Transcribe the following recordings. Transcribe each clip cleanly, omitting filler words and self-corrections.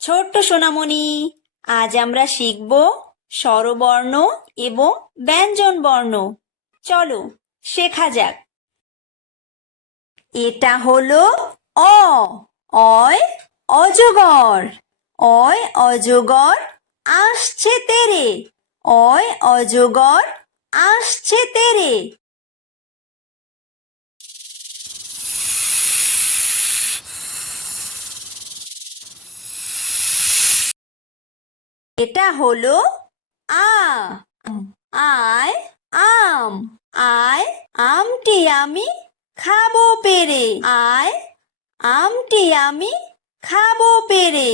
ছোট্ট সোনামণি, আজ আমরা শিখব স্বরবর্ণ এবং ব্যঞ্জন বর্ণ। চলো শেখা যাক। এটা হলো অ। অয় অজগর। অয় অজগর আসছে তেরে। অয় অজগর আসছে তেরে। এটা হলো আ। আয় আম। আয় আমটি আমি খাবো পেরে। আয় আমটি আমি খাবো পেরে।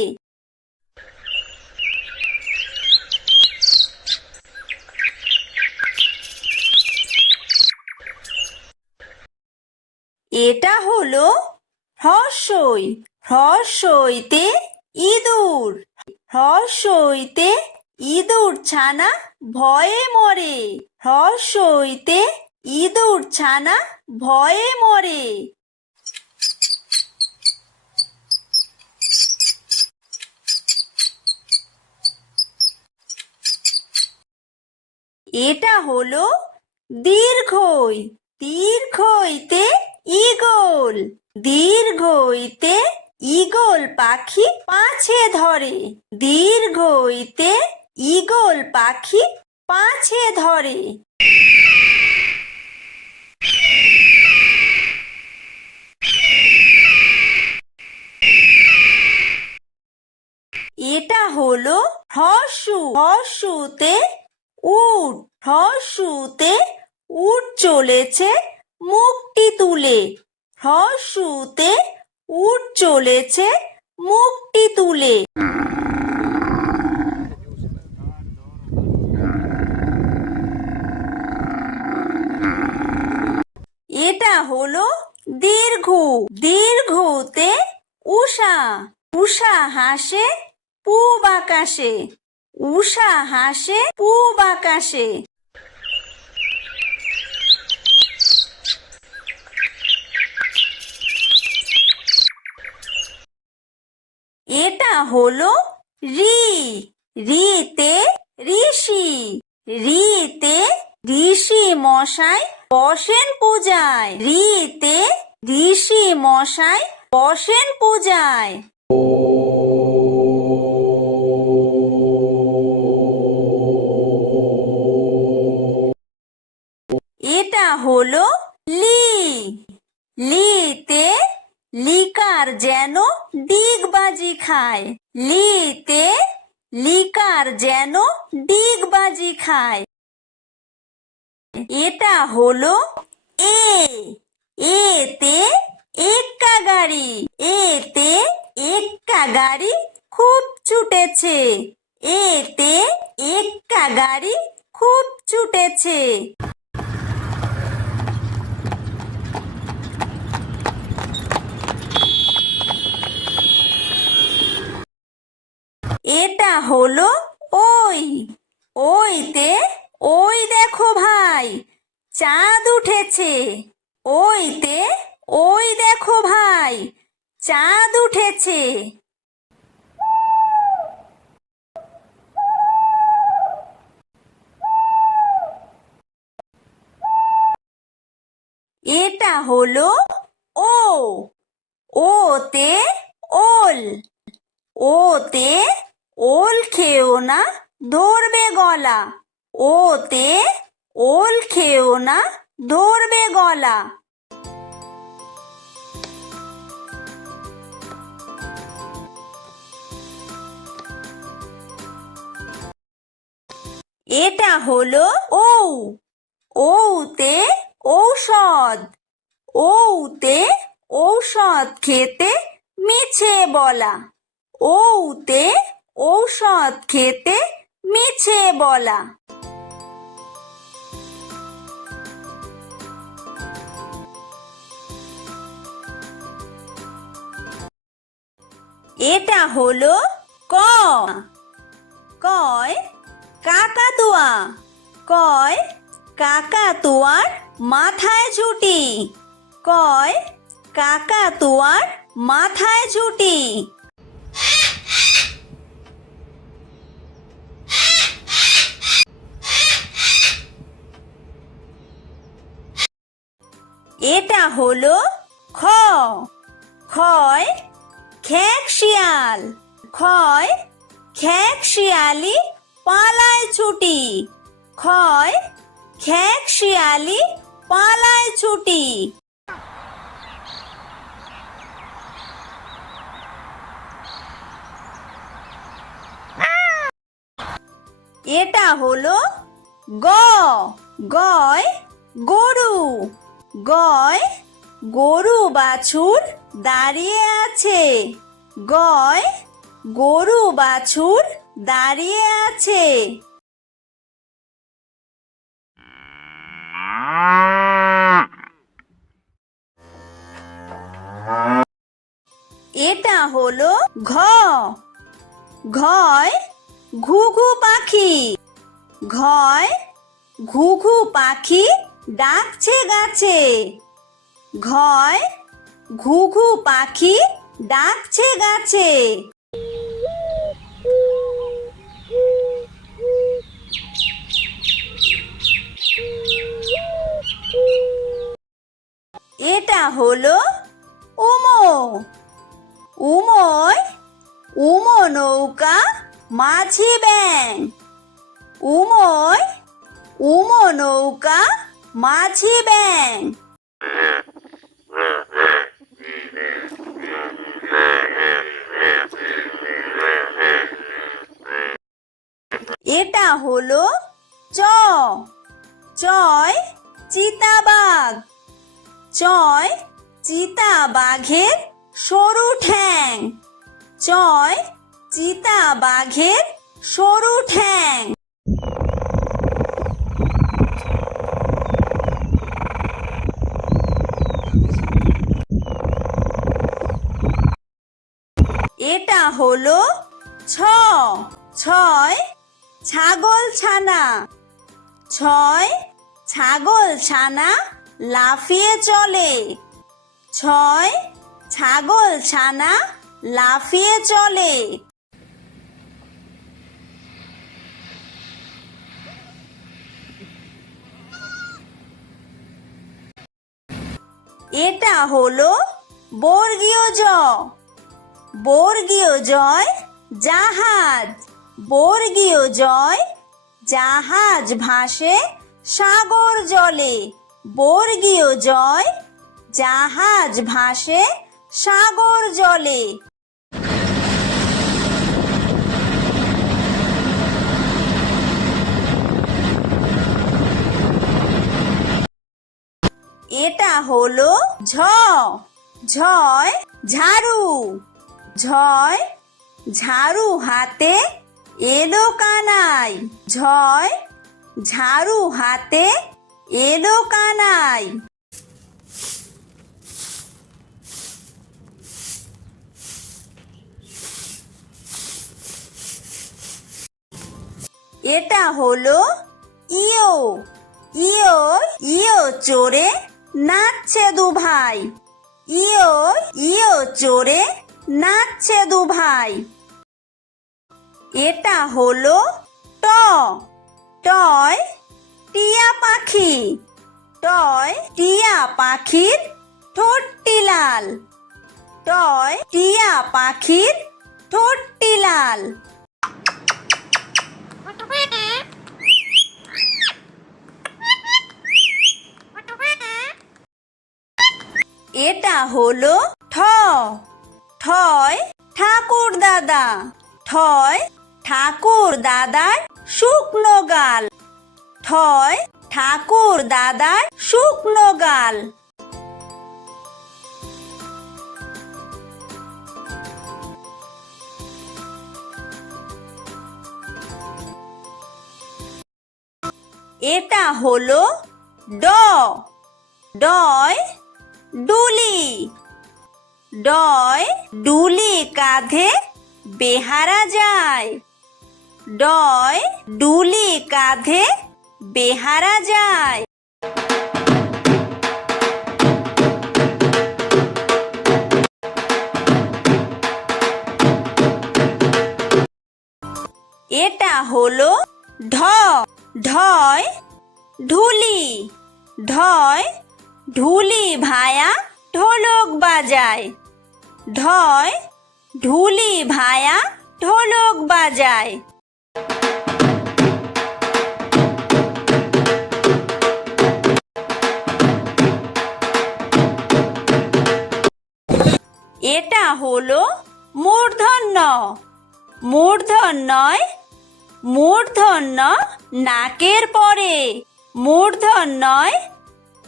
এটা হলো হ্রস্বই। হ্রস্বইতে ইঁদুর। হ্রস্বইতে ইঁদুর ছানা ভয়ে মরে। হ্রস্বইতে ইঁদুর ছানা ভয়ে মরে। এটা হলো দীর্ঘই। দীর্ঘইতে ঈগল। দীর্ঘইতে ঈগল পাখি পাছে ধরে। দীর্ঘইতে ঈগল পাখি পাছে ধরে। এটা হলো হ্রস্ব। হ্রস্বতে উট। হ্রস্বতে উট চলেছে মুখটি তুলে। হ্রস্বতে উট চলেছে মুখটি তুলে। এটা হলো দীর্ঘ। দীর্ঘতে উষা। উষা হাসে পূব আকাশে। উষা হাসে পূব আকাশে। এটা হলো ঋ। ঋতে ঋষি। ঋতে ঋষি মশাই বসেন পূজায়। ঋতে ঋষি মশাই বসেন পূজায়। এটা হলো লি। লিতে লিকার যেন ডিগবাজি খায়। লিতে লিকার যেন ডিগবাজি খায়। এটা হলো এ। এতে এক্কা গাড়ি। এতে এক্কা গাড়ি খুব ছুটেছে। এতে এক্কা গাড়ি খুব ছুটেছে। এটা হলো ওই। ওইতে ওই দেখো ভাই চাঁদ উঠেছে। ওইতে ওই দেখো ভাই চাঁদ উঠেছে। এটা হলো ও। ওতে ওল। ওতে ওল খেও না ধরবে গলা। ওতে ওল খেও না ধরবে গলা। এটা হলো ঔ। ঔতে ঔষধ। ঔতে ঔষধ খেতে মিছে বলা। ঔতে ঔষধ খেতে মিছে বলা। এটা হলো ক। কয় কাকাতুয়া। কয় কাকাতুয়ার মাথায় ঝুঁটি। কয় কাকাতুয়ার মাথায় ঝুঁটি। এটা হলো খ। খয় খেক শিয়াল। খয় খেক শিয়ালি পালায় ছুটি। খয় খেক শিয়ালি পালায় ছুটি। এটা হলো গ। গয় গরু। গয় গরু বাছুর দাঁড়িয়ে আছে। গয় গরু বাছুর দাঁড়িয়ে আছে। এটা হলো ঘ। ঘয় ঘুঘু পাখি। ঘয় ঘুঘু পাখি ডাকছে গাছে। ঘয় ঘুঘু পাখি ডাকছে গাছে। এটা হলো উমো। উমোয় উমো নৌকা মাঝি ব্যাং। উমোয় উমো নৌকা মাঝি ব্যাং। এটা হলো চ। চয় চিতাবাঘ। চয় চিতাবাঘের সরু ঠ্যাং। চয় চিতাবাঘের সরু ঠ্যাং। এটা হলো ছ। ছয় ছাগল ছানা। ছয় ছাগল ছানা লাফিয়ে চলে। ছয় ছাগল ছানা লাফিয়ে চলে। এটা হলো বর্গীয় জ। বর্গীয় জয় জাহাজ। বর্গীয় জয় জাহাজ ভাসে সাগর জলে। বর্গীয় জয় জাহাজ ভাসে সাগর জলে। এটা হলো ঝ। ঝয় ঝাড়ু। ঝয় ঝাড়ু হাতে এলো কানাই। ঝয় ঝাড়ু হাতে এলো কানাই। এটা হলো ইয়ো। ইয়ো ইয়ো চড়ে নাচছে দু ভাই। ইয়ো ইয়ো চড়ে নাচছে দু ভাই। এটা হলো ট। টয় টিয়া পাখি। টয় টিয়া পাখির ঠোঁটটি লাল। টয় টিয়া পাখির ঠোঁটটি লাল। এটা হলো ঠ। ঠয় ঠাকুর দাদা। ঠয় ঠাকুর দাদার শুকনো গাল। ঠয় ঠাকুর দাদার শুকনো গাল। এটা হলো ড। ডয় ডুলি। ডয় ডুলি কাঁধে বেহারা যায়। ডয় ডুলি কাঁধে বেহারা যায়। এটা হলো ঢ। ঢয় ঢুলি। ঢয় ঢুলি ভায়া ঢোলক বাজায়। ঢয় ঢুলি ভায়া ঢোলক বাজায়। এটা হলো মূর্ধন্য। মূর্ধন্যয় মূর্ধন্য নাকের পরে। মূর্ধন্যয়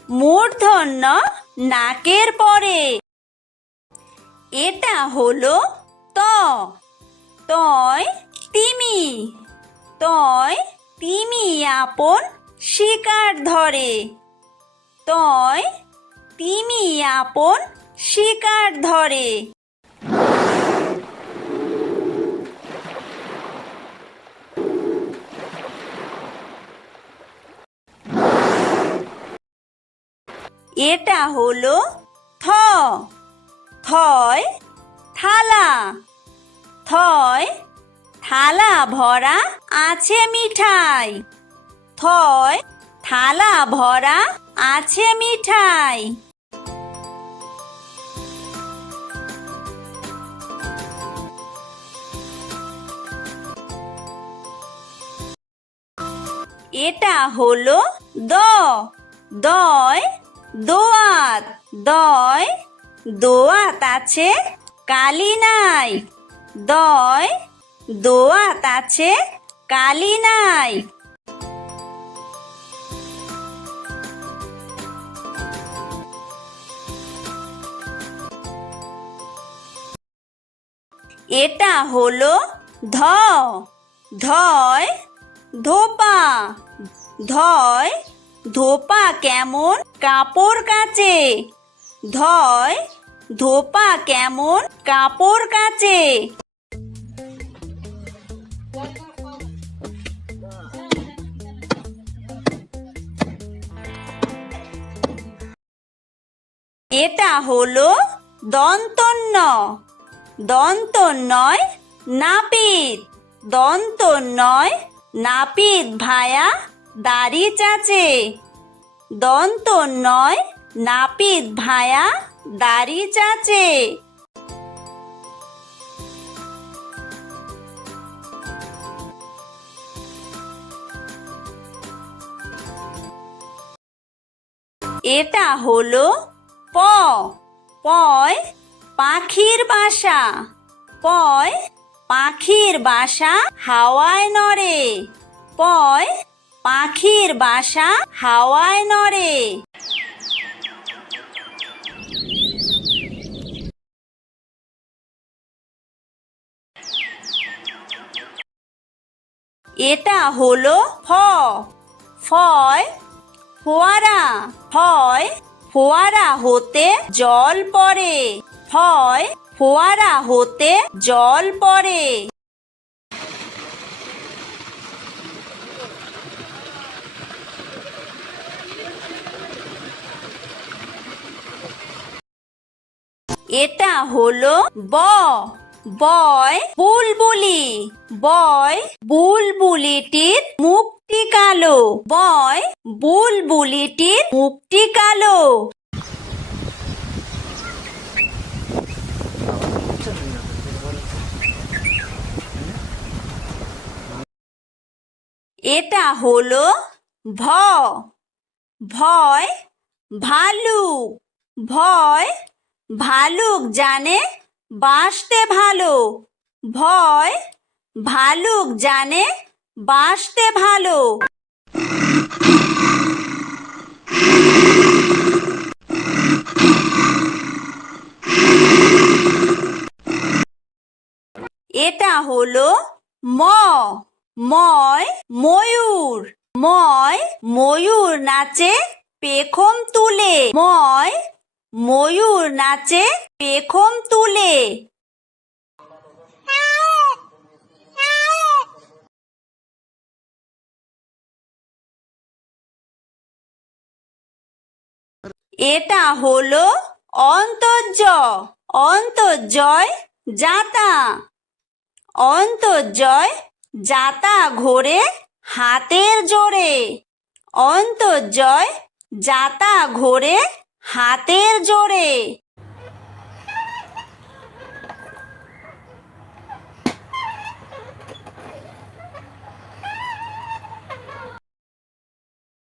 মূর্ধন্য নাকের পরে। এটা হলো ত। তয় তিমি। তয় তিমি আপন শিকার ধরে। তয় তিমি আপন শিকার ধরে। এটা হলো থ। থয় থালা। থয় থালা ভরা আছে মিঠাই। থয় থালা ভরা আছে মিঠাই। এটা হলো দ। দয় দোয়াত। দয় দোয়াত আছে কালি নাই। দয় দোয়াত আছে কালি নাই। এটা হলো ধ। ধয় ধোপা। ধয় ধোপা কেমন কাপড় কাচে। ধয় ধোপা কেমন কাপড় কাচে। এটা হলো দন্তন্য। দন্তন্যয় নাপিত। দন্তন্যয় নাপিত ভায়া দাড়ি চাচে। দন্তন্যয় নাপিত ভায়া দাড়ি চাচে। এটা হলো প। পয় পাখির বাসা। পয় পাখির বাসা হাওয়ায় নড়ে। পয় পাখির বাসা হাওয়ায় নড়ে। এটা হলো ফ। ফয় ফোয়ারা। ফয় ফোয়ারা হতে জল পড়ে। ফয় ফোয়ারা হতে জল পড়ে। এটা হলো ব। বয় বুলবুলি। বয় বুলবুলিটির মুখটি কালো। বয় বুলবুলিটির মুখটি কালো। এটা হলো ভ। ভয় ভালুক। ভয় ভালুক জানে বাসতে ভালো। ভয় ভালুক জানে বাসতে ভালো। এটা হলো ম। ময় ময়ূর। ময় ময়ূর নাচে পেখম তুলে। ময় ময়ূর নাচে পেখম তুলে। এটা হলো অন্তর্য। অন্তর্জয় যাতা। অন্তর্জয় যাতা ঘোরে হাতের জোরে। অন্তর্জয় যাতা ঘোরে হাতের জোরে।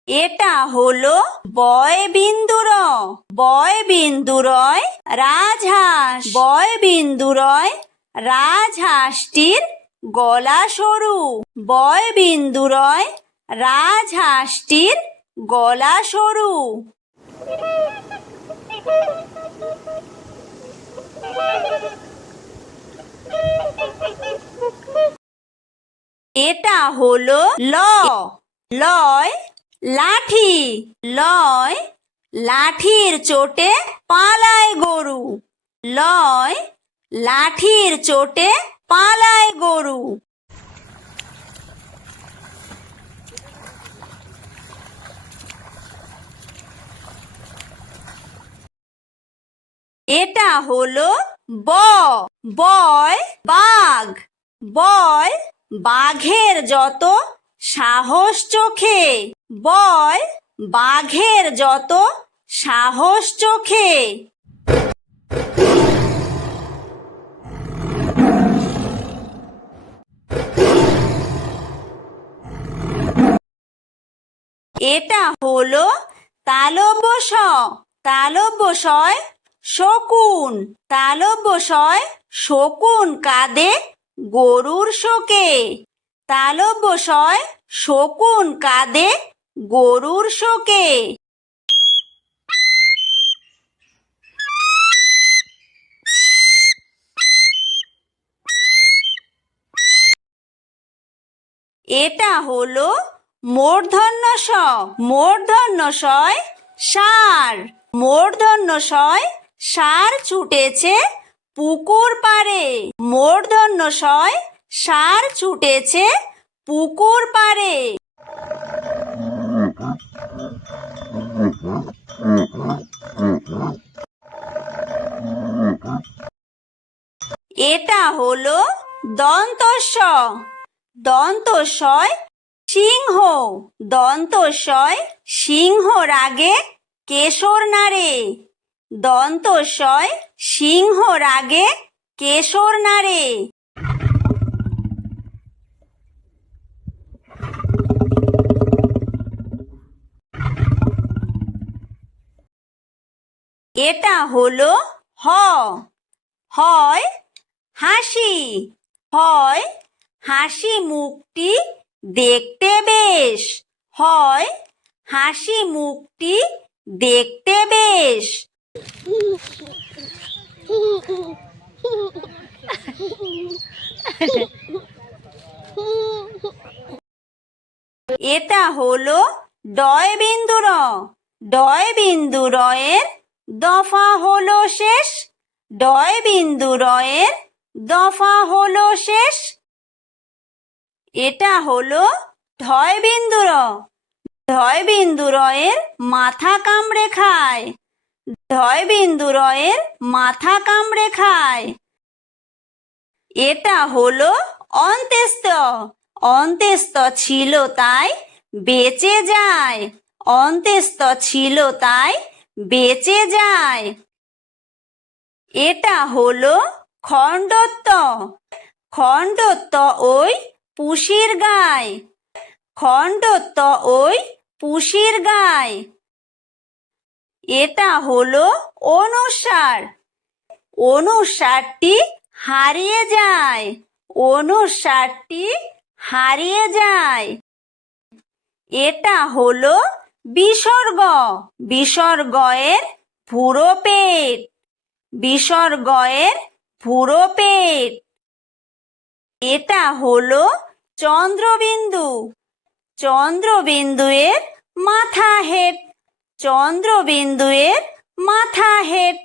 এটা হলো বয় বিন্দু র। বয় বিন্দু রয় রাজহাঁস। বয় বিন্দু রয় রাজহাঁসটির গলা সরু। বয় বিন্দু রয় রাজহাঁসটির গলা সরু। এটা হলো ল। লয় লাঠি। লয় লাঠির চোটে পালায় গরু। লয় লাঠির চোটে পালায় গরু। এটা হলো ব। বয় বাঘ। বয় বাঘের যত সাহস চোখে। বয় বাঘের যত সাহস চোখে। এটা হলো তালব্য শ। তালব্য শয় শকুন। তালব্য শয় শকুন কাঁদে গরুর শোকে। তালব্য শয় শকুন কাঁদে গরুর শোকে। এটা হলো মূর্ধন্য ষ। মূর্ধন্য শয় ষাঁড়। মূর্ধন্য শয় ষাঁড় ছুটেছে পুকুর পাড়ে। মূর্ধন্য শয় ষাঁড় ছুটেছে পুকুর পাড়ে। এটা হলো দন্তস্ব। দন্তস্বয় সিংহ। দন্তস্বয় সিংহ রাগে কেশর নাড়ে। দন্তস্বয় সিংহ রাগে কেশর নাড়ে। এটা হলো হ। হয় হাসি। হয় হাসি মুখটি দেখতে বেশ। হয় হাসি মুখটি দেখতে বেশ। এটা হলো ডয় বিন্দু র। ডয় বিন্দু রয়ের দফা হলো শেষ। ডয় বিন্দু রয়ের দফা হলো শেষ। এটা হলো ঢয় বিন্দু র। ঢয় বিন্দু রয়ের মাথা কামড়ে খায়। ঢয় বিন্দু রয়ের মাথা কামড়ে খায়। এটা হলো অন্ত্যেস্ত। অন্ত্যেস্ত ছিল তাই বেঁচে যায়। অন্ত্যেস্ত ছিল তাই বেঁচে যায়। এটা হলো খণ্ডত্ব। খণ্ডত্ব ওই পুষির গায়। খণ্ডত্ব ওই পুষির গায়। এটা হলো অনুস্বার। অনুস্বারটি হারিয়ে যায়। অনুস্বারটি হারিয়ে যায়। এটা হলো বিসর্গ। বিসর্গয়ের পুরো পেট। বিসর্গয়ের পুরো পেট। এটা হলো চন্দ্রবিন্দু। চন্দ্রবিন্দুয়ের মাথা হেড। চন্দ্রবিন্দুয়ের মাথা হেড।